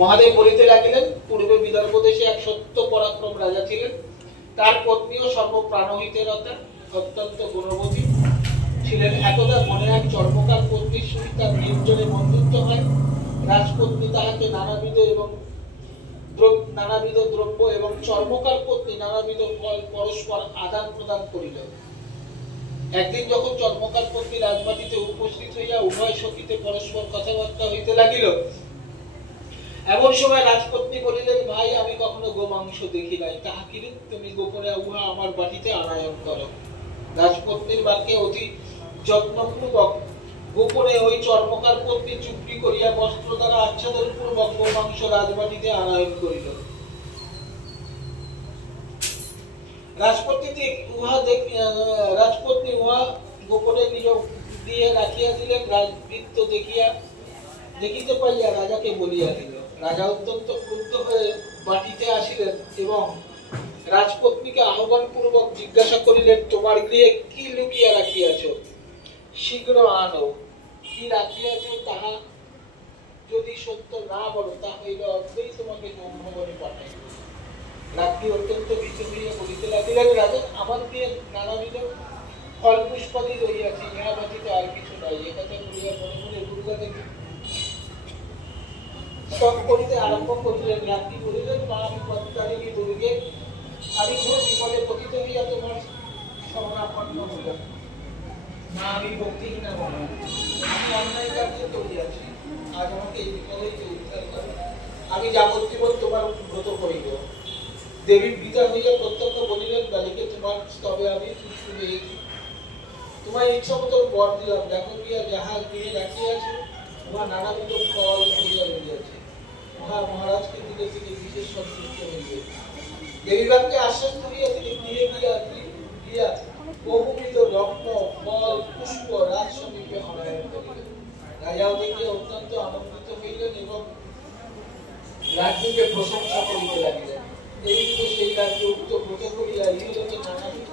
মহাদেব বলিতে লাগিলেন, পূর্বে বিদর্ভ দেশে এক সত্য পরাক্রম রাজা ছিলেন। তার পত্নীও সর্বপ্রাণহিতে রতা, অত্যন্ত গুণবতী ছিলেন। একদা মনে এক চর্মকার পত্নীর সহিত তার নির্জনে বন্ধুত্ব হয়। রাজপত্নী তাহাকে নানাবিধ দ্রব্য এবং চর্মকার পত্নী নানাবিধ ফল পরস্পর আদান প্রদান করিল। একদিন যখন চর্মকার পত্নী রাজবাটিতে উপস্থিত হইয়া উভয় সখীতে পরস্পর কথাবার্তা হইতে লাগিল, এমন সময় রাজপত্নী বলিলেন, ভাই, আমি কখনো গোমাংস দেখি নাই, তাহা কিরূপ তুমি গোপনে উহা আমার বাটিতে আনায়ন করো। রাজপত্নীর বাক্যে অতি যত্নপূর্বক গোপনে ওই চর্মকার পত্নী চুক্তি করিয়া বস্ত্র দ্বারা আচ্ছাদন পূর্বক গোমাংস রাজবাটিতে আনায়ন করিল। রাজপত্নী উহা গোপনে নিজ দিয়ে রাখিয়া দিলেন। রাজবৃত্ত দেখিতে পাইয়া রাজাকে বলিয়া দিল। রাজা অত্যন্ত ক্রুদ্ধ হয়ে বাটিতে আসিলেন এবং রাজপত্নীকে আহ্বান পূর্বক জিজ্ঞাসা করিলেন, তোমার গৃহে কি লুকিয়া রাখিয়াছ? শীঘ্র আনো। কি রাখিয়াছ তাহা যদি সত্য না বলো, তা হইলে অর্ধেই তোমাকে যৌনভবনে পাঠাইব। রাজ্ঞী অত্যন্ত ভীত হইয়া বলিতে লাগিলেন, রাজন, আমার গৃহে নানাবিধ ফল পুষ্পাদি রহিয়াছে, ইহা ব্যতীত আর কিছু নাই। একথা বলিয়া মনে মনে দুর্গাদেবী স্তব করিতে আরম্ভ করিলেন। রাজ্ঞী বলিলেন, মা, আমি পদ্মারিণী দুর্গে, আমি ঘোর বিপদে পতিত হইয়া তোমার শরণাপন্ন হইলাম। মা, আমি ভক্তিহীনা মনে, আমি অন্যায় কার্যে করিয়াছি, আজ আমাকে এই বিপদে উদ্ধার করো। আমি যাবজ্জীবন তোমার ব্রত করিব। দেবী বিদা হইয়া প্রত্যক্ষ বলিলেন, বালিকে, তোমার স্তবে আমি তুষ্ট হয়েছি, তোমার ইচ্ছা মতো বর দিলাম। দেখো গিয়া যাহা গৃহে রাখিয়াছে, উহা নানাবিধ ফল হইয়া রহিয়াছে, উহা মহারাজকে দিলে তিনি বিশেষ সন্তুষ্ট হইবে। দেবীবাবকে আশ্বাস করিয়া তিনি গৃহে গিয়া বহুবিধ রত্ন, ফল, পুষ্প রাজ সমীপে আনায়ন করিলেন। রাজাও দেখিয়া অত্যন্ত আনন্দিত হইলেন এবং রাজ্যকে প্রশংসা করিতে লাগিলেন। এই সেই রাজ্য উক্ত ব্রত করিয়া ইহলোকে নানাবিধ